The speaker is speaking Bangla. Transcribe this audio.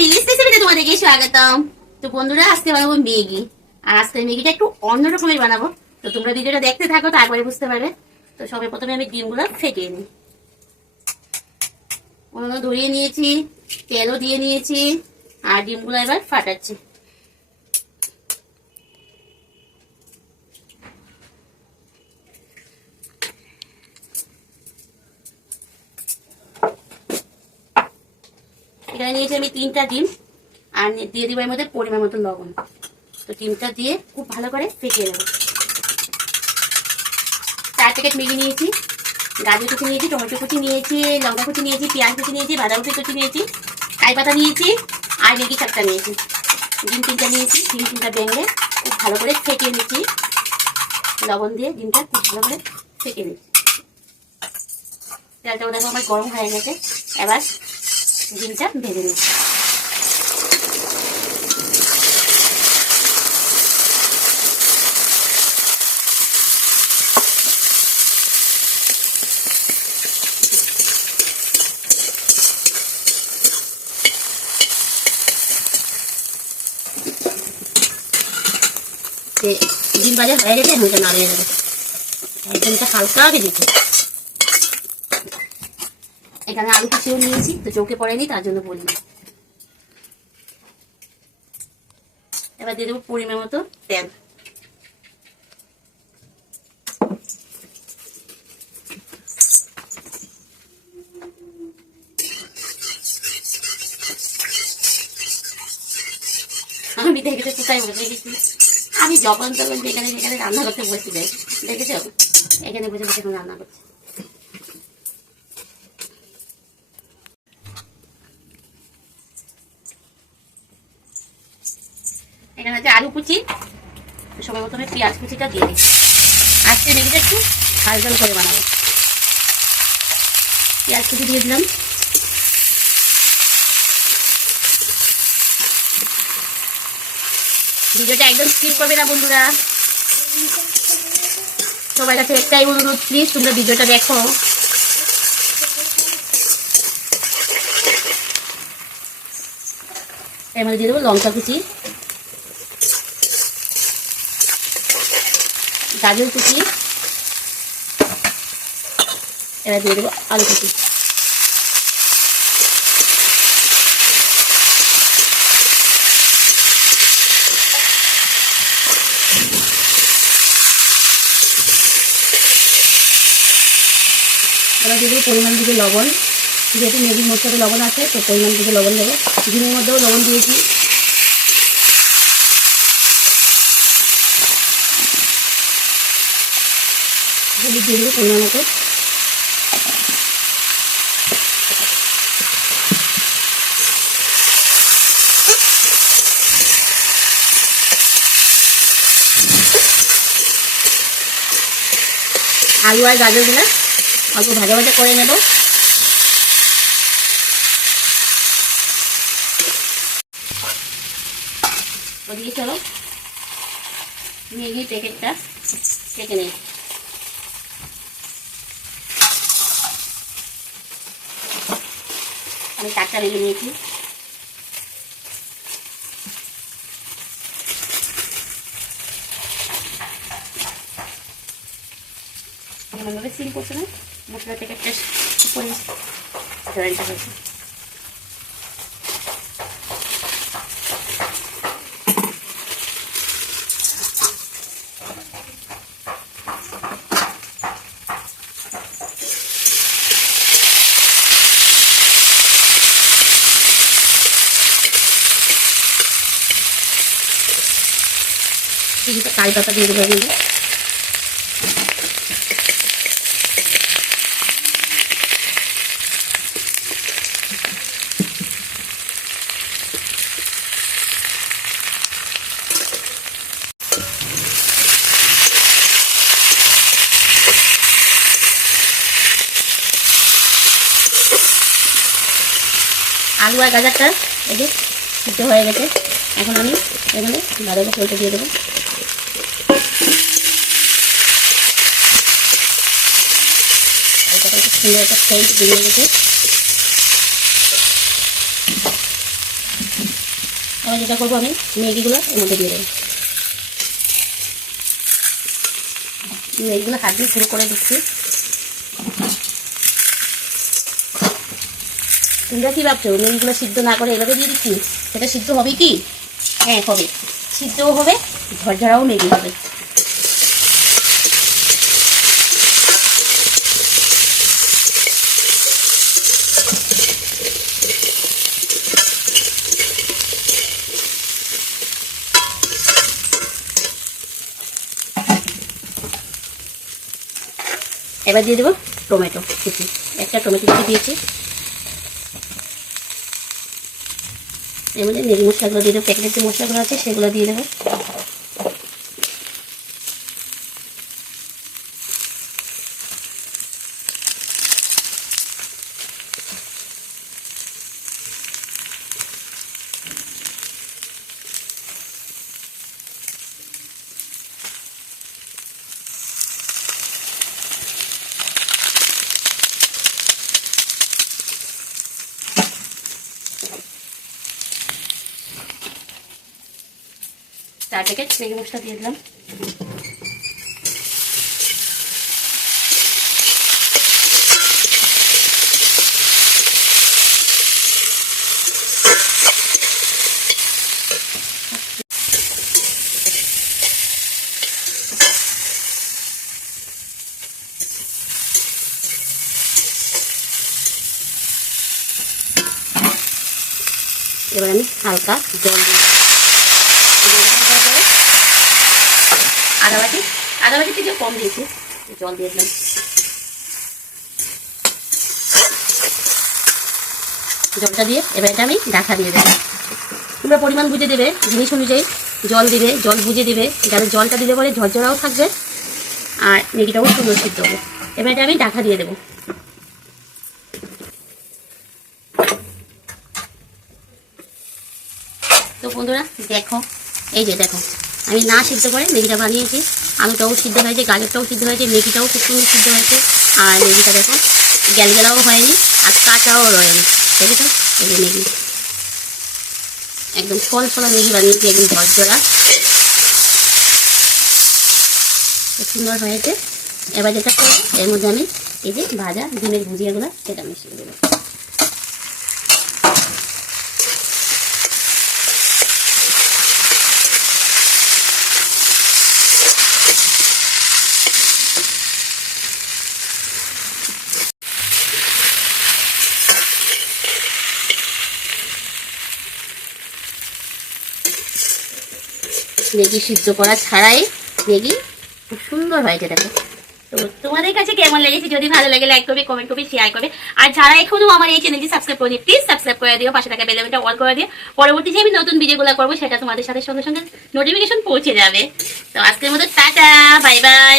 মিলিস রেসিপিতে তোমাদেরকে স্বাগতম। তো বন্ধুরা, আজকে বানাবো ম্যাগি। আর আজকে ম্যাগিটা একটু অন্য রকমের বানাবো। তো তোমরা ভিডিওটা দেখতে থাকো, তারপরে বুঝতে পারবে। তো সবার প্রথমে আমি ডিমগুলো ফেটিয়ে নিই। অন্য ধরিয়ে নিয়েছি, তেলও দিয়ে নিয়েছি, আর ডিমগুলো এবার ফাটাচ্ছি। এখানে নিয়েছি আমি 3টা ডিম, আর দিয়ে দিব এর মধ্যে পরিমাণ মতো লবণ। তো ডিমটা দিয়ে খুব ভালো করে ফেটিয়ে নেব। 4 প্যাকেট ম্যাগি নিয়েছি, গাজর কুচি নিয়েছি, টমেটো কুচি নিয়েছি, লঙ্কা কুচি নিয়েছি, পেঁয়াজ কুচি নিয়েছি, বাঁধাকপি কুচি নিয়েছি, কাই পাতা নিয়েছি, আর ম্যাগি 4টা নিয়েছি। ডিম 3টা নিয়েছি, ডিম 3টা ভেঙে খুব ভালো করে ফেটিয়ে নিচ্ছি। লবণ দিয়ে ডিমটা খুব ভালো করে ফেটিয়ে নিচ্ছি। তেলটাও দেখো আমার গরম হয়ে গেছে। এবার ডিমটা ভেজে নিচ্ছি। ডিম ভাজা হয়ে গেছে, আমি এটা নাড়িয়ে দেবো। ডিমটা হালকা ভেজেছি। এখানে আলু কুচিও নিয়েছি, তো চোখে পড়েনি, তার জন্য বললাম। এবার দিয়ে দেবো পরিমাণ মতো তেল। আমি দেখেছি কোথায় বসে গেছি, আমি যখন তখন যেখানে যেখানে রান্না করতে বসে যাই, দেখেছ? এখানে বসে বসে এখন রান্না করছি। এখানে আছে আলু কুচি, সবাই প্রথমে পেঁয়াজ কুচিটা দিয়ে দিই। আজকে ম্যাগিটা একটু ঝাল ঝাল করে বানাবো। পেঁয়াজ কুচি দিয়ে দিলাম। ভিডিওটা একদম স্কিপ করবে না বন্ধুরা। সবার কাছে একটাই অনুরোধ, প্লিজ তোমরা ভিডিওটা দেখো। এর মধ্যে দিয়ে দেবো লঙ্কা কুচি, গাজর কুচি, এবার দিয়ে দেবো আলু কুচি। এবার দিয়ে দেবো পরিমাণ বুঝে লবণ। যেহেতু ম্যাগির মশলাতে লবণ আছে, তো পরিমাণ বুঝে লবণ দেবো। ডিমের মধ্যেও লবণ দিয়েছি। হলুদ দিয়ে দেবো পরিমাণ মতো। আলু আর গাজরগুলো অল্প ভাজা ভাজা করে নেব। ওদিকে চলো ম্যাগি প্যাকেটটা কেটে নেই। আমি 4টা ম্যাগি নিয়েছি। এমনভাবে সিল করছে না, মশলা প্যাকেটটা উপরে জয়েন্টটা হয়েছে। কারি পাতা দিয়ে দেবো। কিন্তু আলু আর গাজরটা এই যে সিদ্ধ হয়ে গেছে। এখন আমি এখানে বাঁধাকপি ফলটা দিয়ে দেবো। সুন্দর একটা সেন্ট বেরিয়ে গেছে। এবার যেটা করবো আমি ম্যাগিগুলো এর মধ্যে দিয়ে দেবো। ম্যাগিগুলো হাত দিয়ে গুঁড়ো করে দিচ্ছি। তোমরা কি ভাবছো ম্যাগিগুলো সিদ্ধ না করে এভাবে দিয়ে দিচ্ছি, সেটা সিদ্ধ হবে কি? হ্যাঁ হবে, সিদ্ধও হবে, ঝরঝরাও ম্যাগি হবে। এবার দিয়ে দেবো টমেটো কুচি, একটা টমেটো কুচি দিয়েছি। এর মধ্যে ম্যাগি মশলাগুলো দিয়ে দেবো, প্যাকেটের যে মশলাগুলো আছে সেগুলো দিয়ে দেবো। চার প্যাকেট ম্যাগি মশলা দিয়ে দিলাম। এবার আমি হালকা জল দিই, আদা বাটি থেকে কম দিয়েছি, জল দিয়ে দিলাম। জলটা দিয়ে এবার এটা আমি ঢাকা দিয়ে দেবো। তোমরা পরিমাণ বুঝে দেবে, জিনিস অনুযায়ী জল দিবে, জল বুঝে দেবে, যাতে জলটা দিলে পরে ঝরঝরাও থাকবে আর ম্যাগিটাও সুন্দর সিদ্ধ হবে। এবার এটা আমি ঢাকা দিয়ে দেবো। তো বন্ধুরা দেখো, এই যে দেখো আমি না সিদ্ধ করে ম্যাগিটা বানিয়েছি। আলুটাও সিদ্ধ হয়েছে, গাজরটাও সিদ্ধ হয়েছে, ম্যাগিটাও খুব সুন্দর সিদ্ধ হয়েছে। আর ম্যাগিটা দেখো গ্যালগেলাও হয়নি আর কাঁচাও রয়নি, দেখেছো? এই যে ম্যাগি একদম ফলফলা ম্যাগি বানিয়েছি, একদম ঝরঝরা, খুব সুন্দর হয়েছে। এবার যেটা করবো এর মধ্যে আমি এই যে ভাজা ডিমের ভুজিয়াগুলো সেটা মিশিয়ে দেবো। ম্যাগি সিদ্ধ করা ছাড়াই ম্যাগি খুব সুন্দর হয়েছে দেখো। তো তোমাদের কাছে কেমন লেগেছে? যদি ভালো লাগে লাইক করবে, কমেন্ট করবে, শেয়ার করবে। আর যারা এখনো আমার এই চ্যানেলটি সাবস্ক্রাইব করেনি প্লিজ সাবস্ক্রাইব করে দিও, পাশে থাকা বেল আইকনটা অল করে দিও। পরবর্তী যে আমি নতুন ভিডিওগুলো করবো সেটা তোমাদের সাথে সঙ্গে সঙ্গে নোটিফিকেশন পৌঁছে যাবে। তো আজকের মতো টাটা, বাই বাই।